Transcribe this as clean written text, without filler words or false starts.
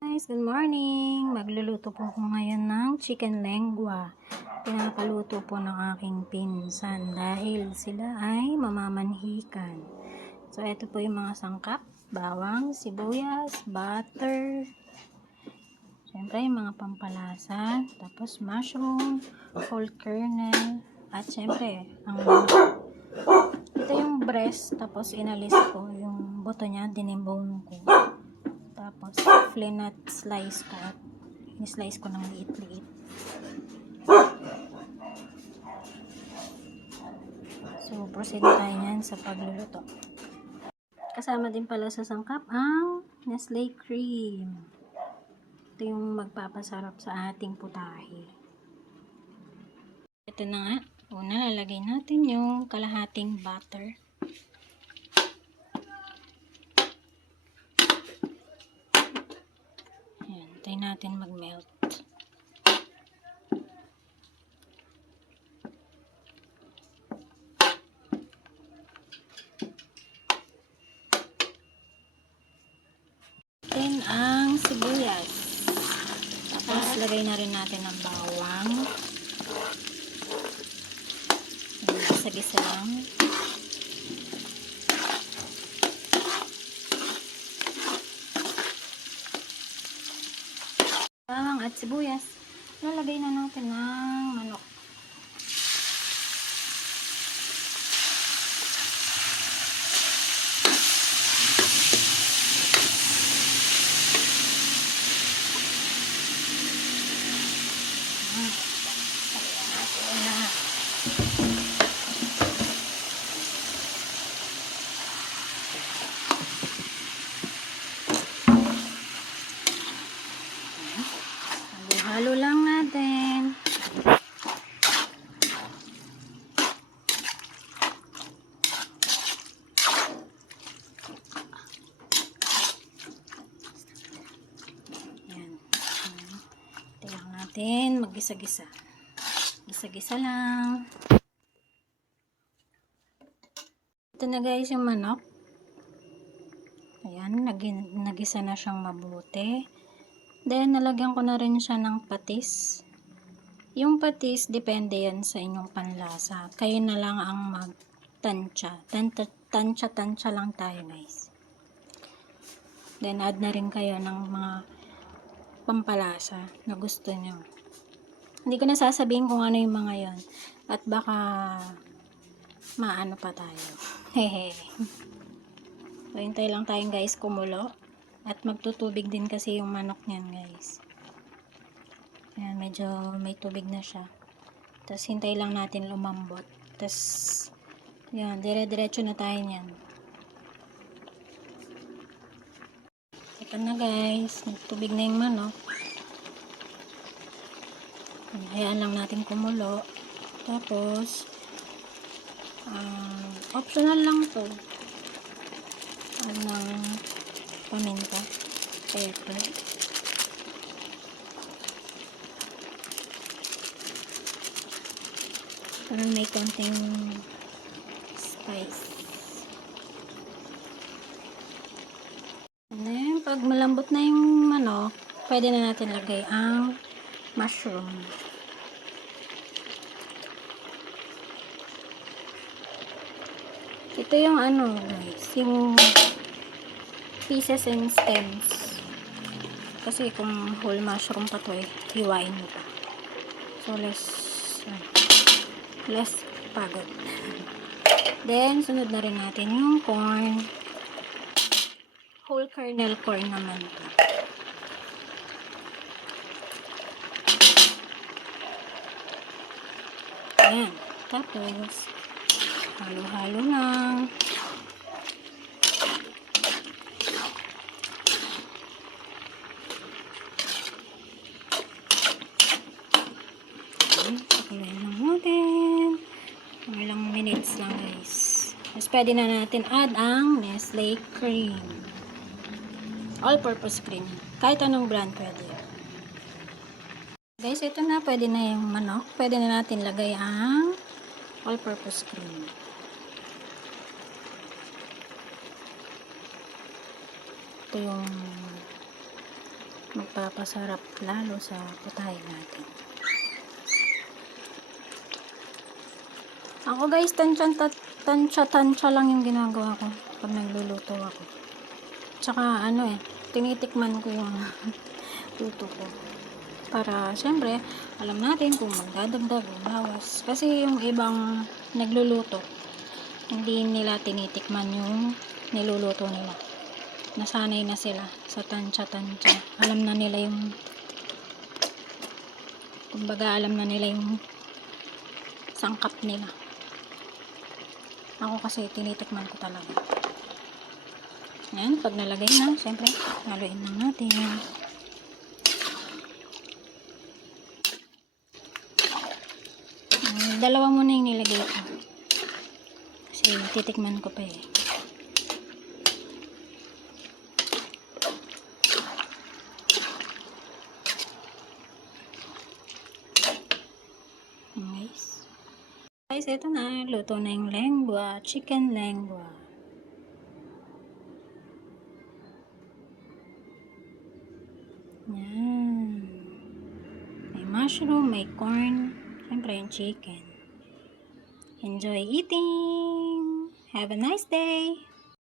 Guys, good morning! Magluluto po ako ngayon ng chicken lengua. Pinapaluto po ng aking pinsan dahil sila ay mamamanhikan. So, ito po yung mga sangkap. Bawang, sibuyas, butter, syempre yung mga pampalasa, tapos mushroom, whole kernel, at syempre, ito yung breast, tapos inalis ko yung buto niya, dinimbone ko. Tapos, flinat slice ko at ni-slice ko ng liit-liit. So, proceed tayo yan sa pagluluto. Kasama din pala sa sangkap ang Nestle cream. Ito yung magpapasarap sa ating putahe. Ito na nga. Una, lalagay natin yung kalahating butter. Ayan, tayo natin mag-melt. Then, ang sibuyas. Tapos, lagay na rin natin ang bawang. Gisa-gisa lang. Bawang at sibuyas. Lalagay na natin ng manok. Halo lang natin. Yan. Tingnan natin, maggisa-gisa. Gisa-gisa lang. Ito na guys yung manok. Ayan, nagisa na siyang mabuti. Then, nalagyan ko na rin siya ng patis. Yung patis, depende yan sa inyong panlasa. Kayo na lang ang mag-tansya. Tansya lang tayo guys. Then, add na rin kayo ng mga pampalasa na gusto nyo. Hindi ko na sasabihin kung ano yung mga yon. At baka maano pa tayo. Hehe. So, hintay lang tayong guys kumulo. At magtutubig din kasi yung manok niyan guys. Ayan, medyo may tubig na siya. Tapos hintay lang natin lumambot. Tapos, yan, dire-diretso na tayo niyan. Ito na guys, nagtubig na yung manok. Hayaan lang natin kumulo. Tapos, optional lang to. Ng paminta, pepper. Parang may konting spice. And then, pag malambot na yung manok, pwede na natin lagay ang mushroom. Ito yung ano guys, yung pieces and stems. Kasi kung whole mushroom pa to hiwain mo pa. So, less pagod. Then, sunod na rin natin yung corn. Whole kernel corn naman to. Ayan. Tapos, halo-halo lang. Pakulayan lang natin. Ilang minutes lang guys. Tapos pwede na natin add ang Nestle cream. All-purpose cream. Kahit anong brand pwede. Guys, ito na. Pwede na yung manok. Pwede na natin lagay ang all-purpose cream. Ito yung magpapasarap lalo sa putahe natin. Ako guys, tansya lang yung ginagawa ko pag nagluluto ako. Tsaka tinitikman ko yung luto ko. Para syempre, alam natin kung magdadagdag o bawas. Kasi yung ibang nagluluto, hindi nila tinitikman yung niluluto nila. Nasanay na sila sa tansya. Alam na nila yung sangkap nila. Ako kasi tinitikman ko talaga. Ayan, pag nalagay na, syempre, haluin lang natin. Dalawa muna yung nilagay ko. Kasi titikman ko pa eh. Guys, ito na. Luto na yung lengua. Chicken lengua. Yan. May mushroom, may corn. Siyempre yung chicken. Enjoy eating! Have a nice day!